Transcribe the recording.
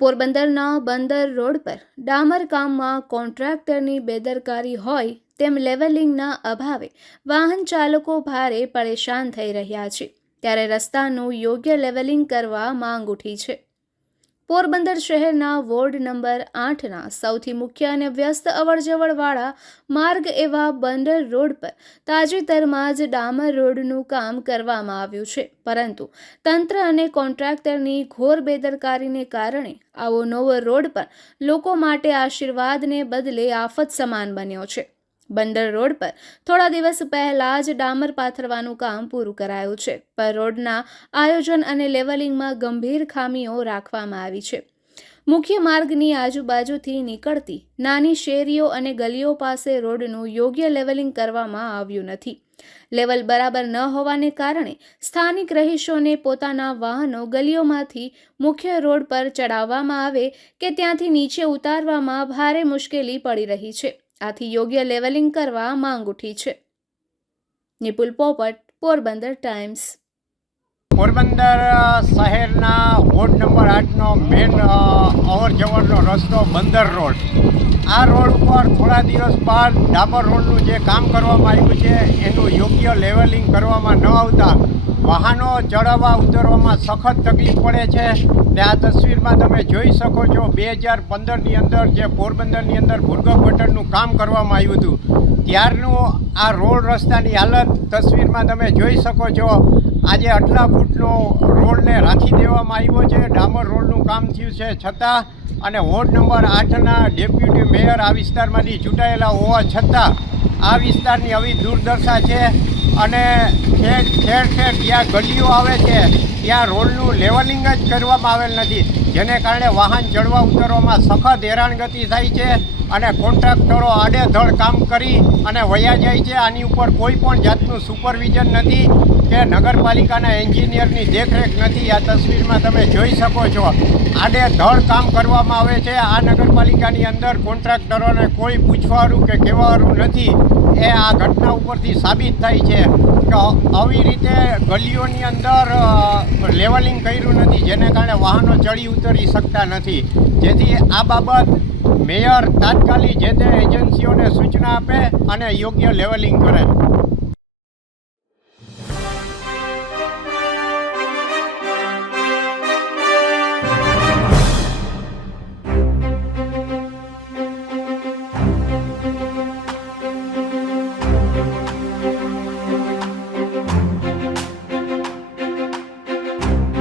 પોરબંદરના બંદર રોડ પર ડામર કામમાં કોન્ટ્રાક્ટરની બેદરકારી હોય તેમ લેવલિંગના અભાવે વાહન ચાલકો ભારે પરેશાન થઈ રહ્યા છે, ત્યારે રસ્તાનું યોગ્ય લેવલિંગ કરવા માંગ ઉઠી છે। પોરબંદર શહેરના વોર્ડ નંબર 8ના સૌથી મુખ્ય અને વ્યસ્ત અવરજવરવાળા માર્ગ એવા બંદર રોડ પર તાજેતરમાં જ ડામર રોડનું કામ કરવામાં આવ્યું છે, પરંતુ તંત્ર અને કોન્ટ્રાક્ટરની ઘોર બેદરકારીને કારણે આવો નવો રોડ પર લોકો માટે આશીર્વાદને બદલે આફત સમાન બન્યો છે। બંદર રોડ પર થોડા દિવસ પહેલા જ ડામર પાથરવાનું કામ પૂરું કરાયું છે, પણ રોડના આયોજન અને લેવલિંગમાં ગંભીર ખામીઓ રાખવામાં આવી છે। મુખ્ય માર્ગની આજુબાજુથી નીકળતી નાની શેરીઓ અને ગલીઓ પાસે રોડનું યોગ્ય લેવલિંગ કરવામાં આવ્યું નથી। લેવલ બરાબર ન હોવાને કારણે સ્થાનિક રહીશોને પોતાના વાહનો ગલીઓમાંથી મુખ્ય રોડ પર ચડાવવામાં આવે કે ત્યાંથી નીચે ઉતારવામાં ભારે મુશ્કેલી પડી રહી છે। આથી યોગ્ય લેવલિંગ કરવા માંગ ઉઠી છે। નિપુલ પોપટ, પોરબંદર ટાઈમ્સ। પોરબંદર શહેરના વોર્ડ નંબર 8નો મેન અવર જવરનો રસ્તો બંદર રોડ। આ રોડ ઉપર થોડા દિવસ બાદ ડામર રોડનું જે કામ કરવામાં આવ્યું છે એનું યોગ્ય લેવલિંગ કરવામાં ન આવતા વાહનો ચડાવવા ઉતરવામાં સખત તકલીફ પડે છે। ને આ તસવીરમાં તમે જોઈ શકો છો 2015ની અંદર જે પોરબંદરની અંદર ભૂર્ગભ ગટરનું કામ કરવામાં આવ્યું હતું ત્યારનું આ રોડ રસ્તાની હાલત તસવીરમાં તમે જોઈ શકો છો। આજે આટલા ફૂટનો રોડને રાખી દેવામાં આવ્યો છે, ડામર રોડનું કામ થયું છે છતાં, અને વોર્ડ નંબર 8ના ડેપ્યુટી મેયર આ વિસ્તારમાંથી ચૂંટાયેલા હોવા છતાં આ વિસ્તારની આવી દુર્દશા છે। અને ઠેર ઠેર જ્યાં ગલીઓ આવે છે ત્યાં રોડનું લેવલિંગ જ કરવામાં આવેલ નથી, જેને કારણે વાહન ચડવા ઉતરવામાં સખત હેરાનગતિ થાય છે અને કોન્ટ્રાક્ટરો આડેધડ કામ કરી અને વયા જાય છે। આની ઉપર કોઈ પણ જાતનું સુપરવિઝન નથી કે નગરપાલિકાના એન્જિનિયરની દેખરેખ નથી। આ તસવીરમાં તમે જોઈ શકો છો આડેધડ કામ કરવામાં આવે છે। આ નગરપાલિકાની અંદર કોન્ટ્રાક્ટરોને કોઈ પૂછવાનું કે કહેવાનું નથી, એ આ ઘટના ઉપરથી સાબિત થાય છે કે આવી રીતે ગલીઓની અંદર લેવલિંગ કર્યું નથી, જેને કારણે વાહનો ચડી ઉતરી શકતા નથી। જેથી આ બાબત મેયર તાત્કાલિક જે તે એજન્સીઓને સૂચના આપે અને યોગ્ય લેવલિંગ કરે।